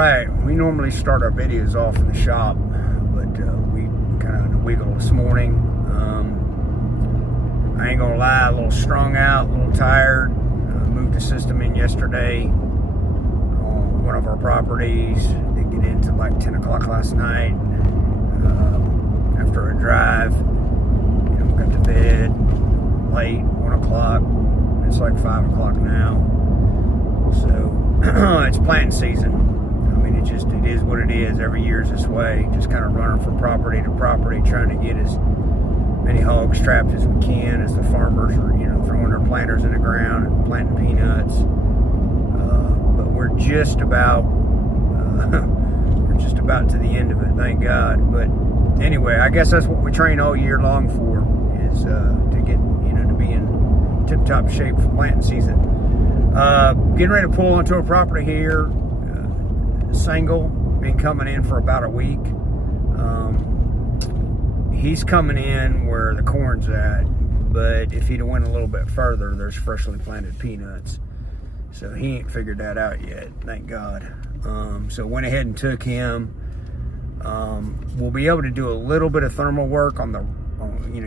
right, we normally start our videos off in the shop, but we kind of in a wiggle this morning. I ain't gonna lie, a little strung out, a little tired. Moved the system in yesterday on one of our properties. Didn't get into like 10 o'clock last night after a drive. Got to bed late, 1 o'clock. It's like 5 o'clock now. So it's planting season. I mean, it is what it is. Every year is this way. Just kind of running from property to property, trying to get as many hogs trapped as we can as the farmers are, throwing their planters in the ground and planting peanuts. But we're just about to the end of it, thank God. But anyway, I guess that's what we train all year long for, is to get, to be in tip-top shape for planting season. Getting ready to pull onto a property here, single, been coming in for about a week. He's coming in where the corn's at, but if he'd have went a little bit further, there's freshly planted peanuts. So he ain't figured that out yet, thank God. So went ahead and took him. We'll be able to do a little bit of thermal work on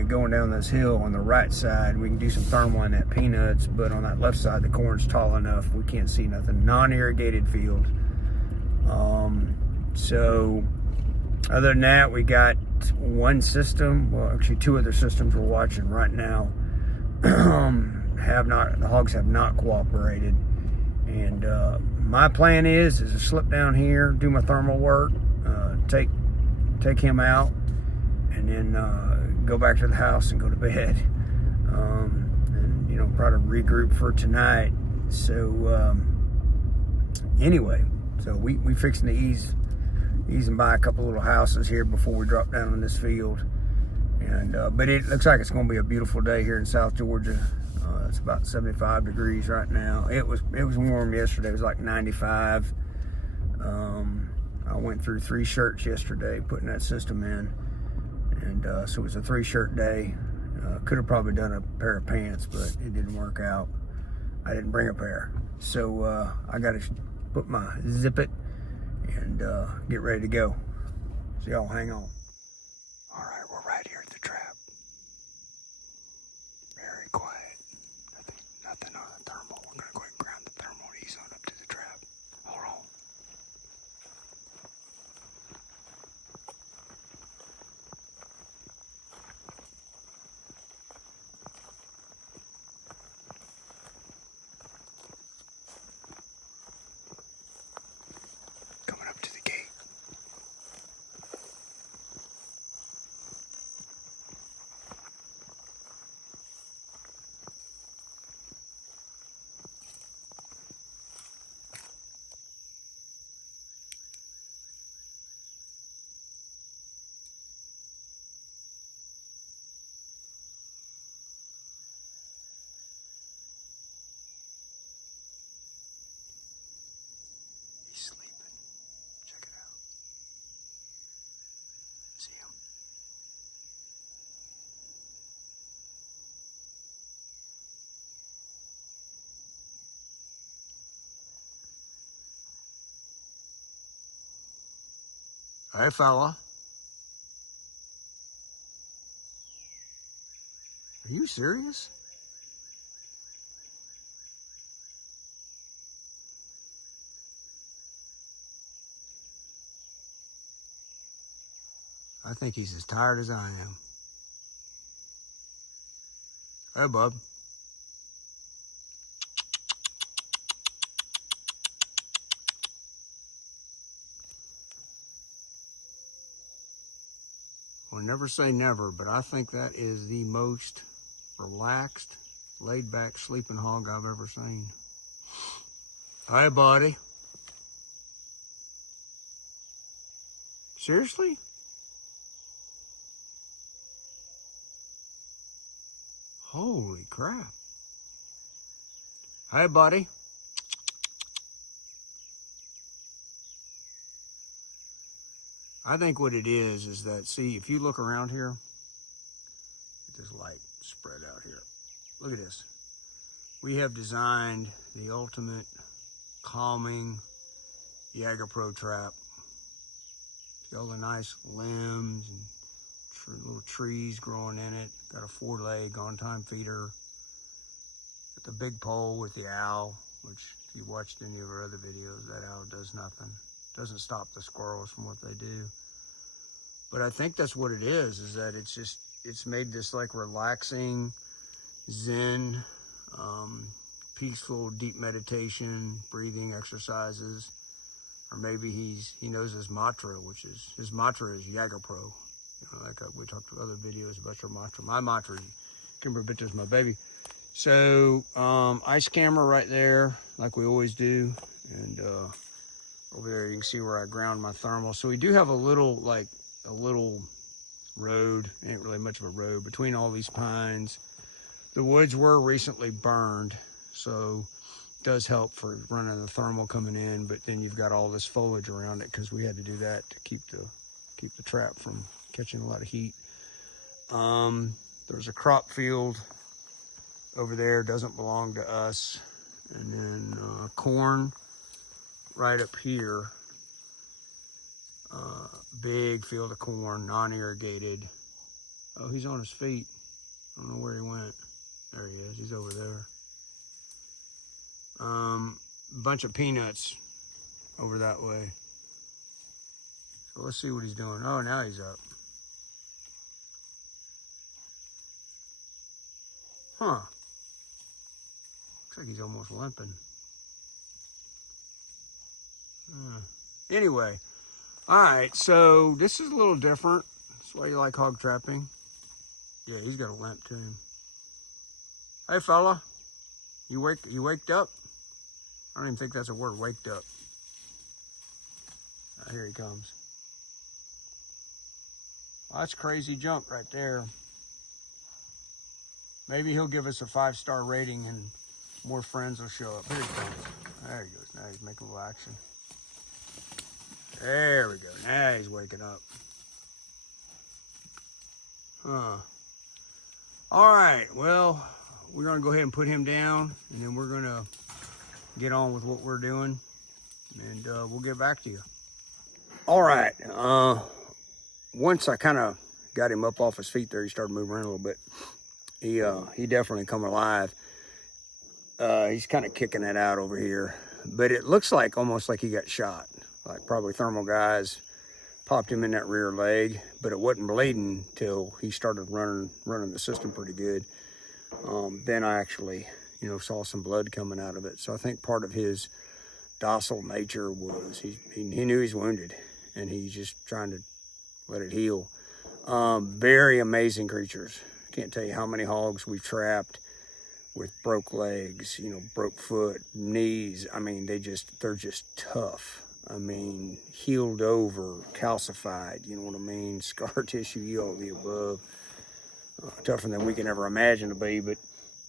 going down this hill on the right side. We can do some thermal in that peanuts, but on that left side, the corn's tall enough, we can't see nothing. Non-irrigated field. So other than that, we got one system, well, actually two other systems we're watching right now. The hogs have not cooperated. And my plan is to slip down here, do my thermal work, take him out, and then go back to the house and go to bed. And probably regroup for tonight. So anyway, so we fixing to ease and buy a couple little houses here before we drop down on this field. And but it looks like it's going to be a beautiful day here in South Georgia. It's about 75 degrees right now. It was warm yesterday. It was like 95. I went through 3 shirts yesterday putting that system in, and so it was a 3-shirt day. Could have probably done a pair of pants, but it didn't work out. I didn't bring a pair, so I got to put my zip it and get ready to go. So y'all hang on. All right, we're right here at the trap. Very quiet. Nothing on the thermal. We're gonna go ahead and ground the thermal and ease on up to the trap. Hold on. Coming up to the gate. He's sleeping. Check it out. See him? Hey, fella. Are you serious? I think he's as tired as I am. Hey, bub. Well, never say never, but I think that is the most relaxed, laid-back sleeping hog I've ever seen. Hey, buddy. Seriously? Holy crap. Hey, buddy. I think what it is that, see, if you look around here, this light spread out here. Look at this. We have designed the ultimate calming Jager Pro trap. See all the nice limbs and little trees growing in it. Got a 4-leg on-time feeder. Got the big pole with the owl, which if you watched any of our other videos, that owl does nothing. Doesn't stop the squirrels from what they do. But I think that's what it is that it's made this like relaxing, zen, peaceful, deep meditation, breathing exercises. Or maybe he knows his mantra, his mantra is Jager Pro. Like we talked to other videos about your mantra. My mantra is Kimber Bitches, my baby. So ice camera right there, like we always do. And over there you can see where I ground my thermal. So we do have a little road, ain't really much of a road, between all these pines. The woods were recently burned, so it does help for running the thermal coming in, but then you've got all this foliage around it because we had to do that to keep the trap from catching a lot of heat. There's a crop field over there, doesn't belong to us. And then corn right up here. Big field of corn, non-irrigated. Oh, he's on his feet. I don't know where he went. There he is, he's over there. Bunch of peanuts over that way. So let's see what he's doing. Oh, now he's up. Huh. Looks like he's almost limping. Anyway, all right, so this is a little different. That's why you like hog trapping. Yeah, he's got a limp to him. Hey, fella, you waked up? I don't even think that's a word, waked up. Here he comes. Well, that's a crazy jump right there. Maybe he'll give us a 5-star rating and more friends will show up. Here he comes. There he goes. Now he's making a little action. There we go. Now he's waking up. All right. Well, we're going to go ahead and put him down, and then we're going to get on with what we're doing, and we'll get back to you. All right. Once I kind of got him up off his feet there, he started moving around a little bit. He definitely come alive. He's kind of kicking it out over here, but it looks like almost like he got shot. Like probably thermal guys popped him in that rear leg, but it wasn't bleeding till he started running the system pretty good. Then I actually, saw some blood coming out of it. So I think part of his docile nature was he knew he's wounded, and he's just trying to let it heal. Very amazing creatures. Can't tell you how many hogs we've trapped with broke legs, broke foot, knees. I mean, they're just tough. I mean, healed over, calcified, you know what I mean? Scar tissue, all the above. Tougher than we can ever imagine to be, but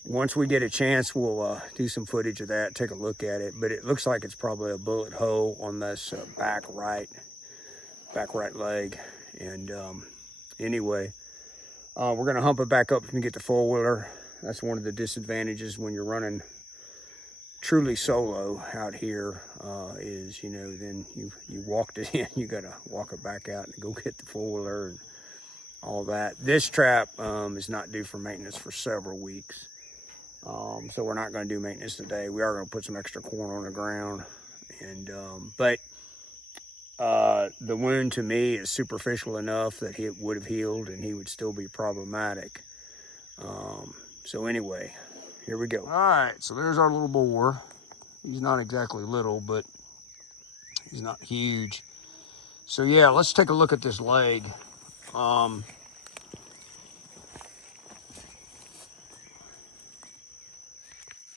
once we get a chance, we'll do some footage of that, take a look at it. But it looks like it's probably a bullet hole on this back right leg. And anyway, we're gonna hump it back up and get the four-wheeler. That's one of the disadvantages when you're running truly solo out here, is, then you walked it in, you gotta walk it back out and go get the four-wheeler and all that. This trap is not due for maintenance for several weeks. So we're not gonna do maintenance today. We are gonna put some extra corn on the ground. And but the wound to me is superficial enough that it would have healed and he would still be problematic. So anyway, here we go. All right, so there's our little boar. He's not exactly little, but he's not huge. So yeah, let's take a look at this leg.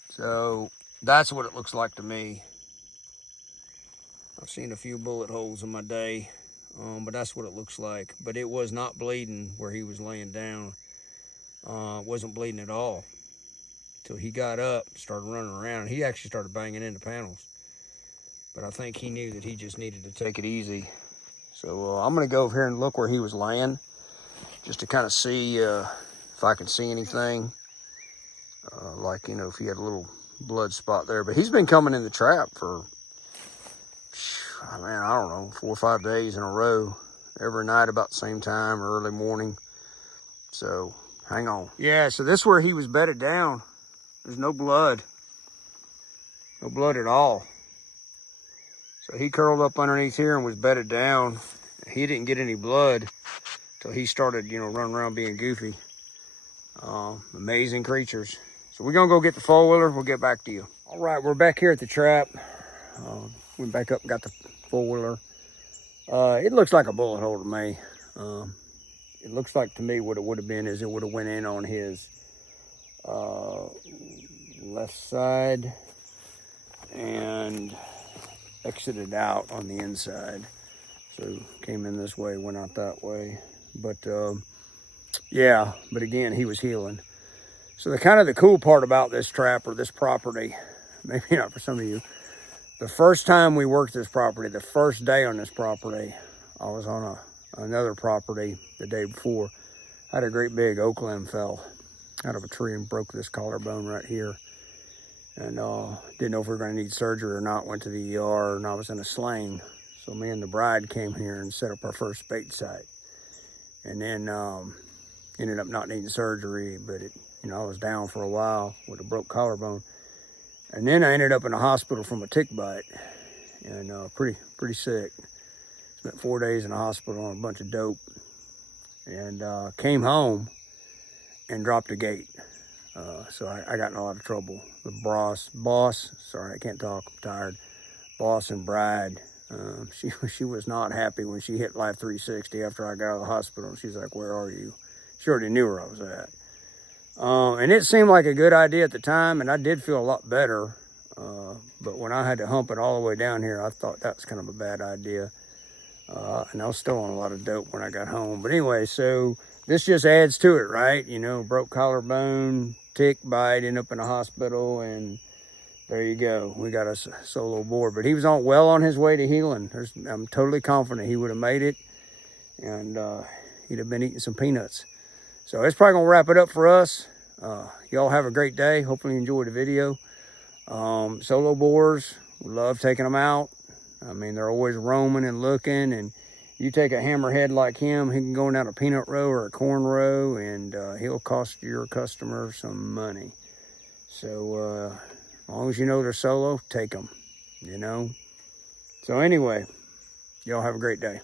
So that's what it looks like to me. I've seen a few bullet holes in my day, but that's what it looks like. But it was not bleeding where he was laying down. It wasn't bleeding at all till he got up, started running around. He actually started banging into panels, but I think he knew that he just needed to take it easy. So I'm gonna go over here and look where he was laying, just to kind of see if I can see anything, like, if he had a little blood spot there. But he's been coming in the trap for man, I don't know, 4 or 5 days in a row, every night about the same time or early morning. So hang on. Yeah, so this is where he was bedded down. There's no blood at all. So he curled up underneath here and was bedded down. He didn't get any blood till he started, running around being goofy. Amazing creatures. So we're gonna go get the four-wheeler. We'll get back to you. All right, we're back here at the trap. Went back up and got the four-wheeler. It looks like a bullet hole to me. It looks like to me what it would have been is it would have went in on his left side and exited out on the inside. So came in this way, went out that way. But yeah, but again, he was healing. So the cool part about this trap or this property, maybe not for some of you, the first time we worked this property, the first day on this property, I was on another property the day before. I had a great big oak limb fell out of a tree and broke this collarbone right here. And didn't know if we were going to need surgery or not. Went to the ER and I was in a sling. So me and the bride came here and set up our first bait site. And then ended up not needing surgery, but I was down for a while with a broke collarbone. And then I ended up in the hospital from a tick bite, and pretty sick. Spent 4 days in the hospital on a bunch of dope, and came home and dropped a gate. So I got in a lot of trouble. The boss, sorry, I can't talk, I'm tired. Boss and bride, she was not happy when she hit Life 360 after I got out of the hospital. She's like, "Where are you?" She already knew where I was at. And it seemed like a good idea at the time, and I did feel a lot better. But when I had to hump it all the way down here, I thought that was kind of a bad idea. And I was still on a lot of dope when I got home. But anyway, so this just adds to it, right? Broke collarbone, tick bite, ended up in the hospital, and there you go. We got a solo board. But he was well on his way to healing. I'm totally confident he would have made it, and he'd have been eating some peanuts. So it's probably gonna wrap it up for us. Y'all have a great day. Hopefully you enjoyed the video. Solo boars, we love taking them out. I mean, they're always roaming and looking, and you take a hammerhead like him, he can go down a peanut row or a corn row, and he'll cost your customer some money. So as long as you know they're solo, take them, So anyway, y'all have a great day.